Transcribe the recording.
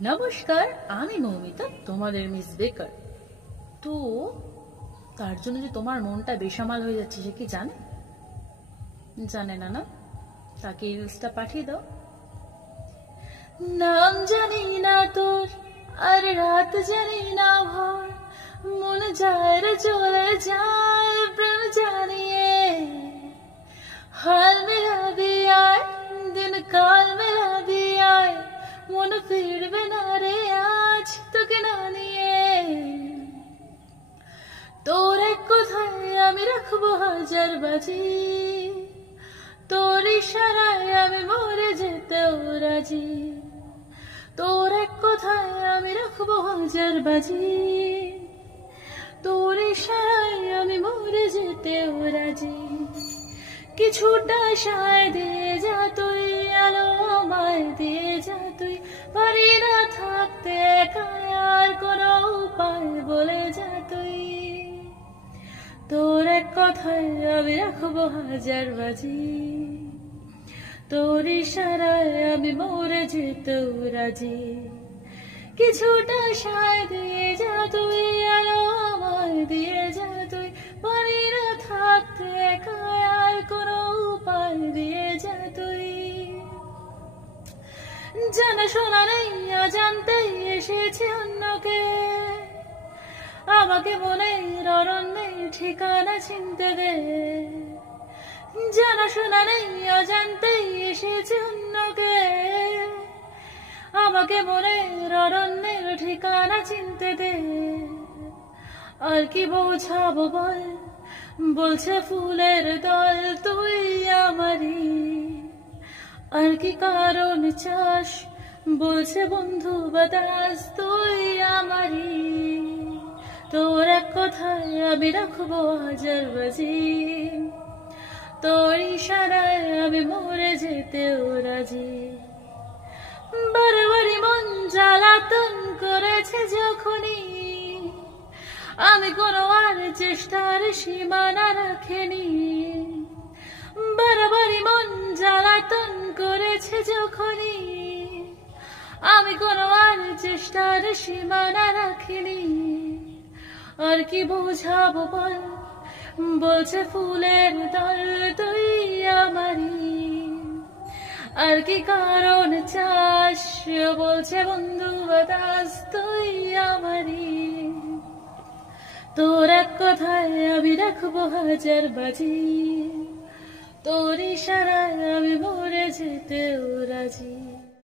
নমস্কার, আমি মৌমিতা, তোমাদের মিস বেকার। তো তার জন্য যে তোমার মনটা বেসামাল হয়ে যাচ্ছে সে কি জানে? জানে না না? তাকে এই রিলসটা পাঠিয়ে দাও। নাম জানি না তোর, আর রাত জানি না ভোর, মন যায় রে চলে যায় প্রেম জানিয়ে। হাল মেলা দিয়ায় দিন কাল মেলা দিয়ায়, মন ফিরবে না রে আজ তোকে না নিয়ে। তোর এক কথায় আমি রাখবো হাজার বাজি, তোর ইশারায় আমি মরে যেতেও রাজি। তোর এক কথায় আমি রাখবো হাজার বাজি, তোর ইশারায় আমি মরে যেতেও রাজি। কিছুটা সায় দিয়ে যা তুই, আলো আমায় দিয়ে যা তুই, পারি না থাকতে আর কোনো উপায় বলে যা তুই। তোর এক কথায় আমি রাখবো হাজার বাজি, তোর ইশারায় আমি মরে যেতেও রাজি। কিছুটা সায় দিয়ে যা তুই, আলো আমায় দিয়ে যা তুই, পারি না থাকতে আর কোনো উপায় দিয়ে যা তুই। জানা শোনা নেই অজান্তেই এসেছে অন্যকে, আমাকে মনের অরণ্যে ঠিকানা চিনতে দে। জানা শোনা নেই অজান্তেই এসেছে অন্যকে, আমাকে মনের অরণ্যের ঠিকানা চিনতে দে। আর কি বোঝাবো বল, বলছে ফুলের দল তুই আমারই। আর কি কারণ চাস, বলছে বন্ধু বাতাস তুই আমারই। তোর এক কথায় আমি রাখবো হাজার বাজি, তোর ইশারায় আমি মরে যেতেও রাজি। বারবারই মন জ্বালাতন করেছে যখনই, আমি কোনো আর চেষ্টার সীমানা রাখিনি। বারবারই মন জ্বালাতন করেছে যখনই, আমি কোনো আর চেষ্টার সীমানা রাখিনি। আর কি বোঝাবো বল, বলছে ফুলের দল তুই আমারই। আর কি কারণ চাস, বলছে বন্ধু বাতাস তুই আমারই। তোর এক কথায় আমি রাখবো হাজার বাজি, তোর ইশারায় আমি মরে যেতেও রাজি।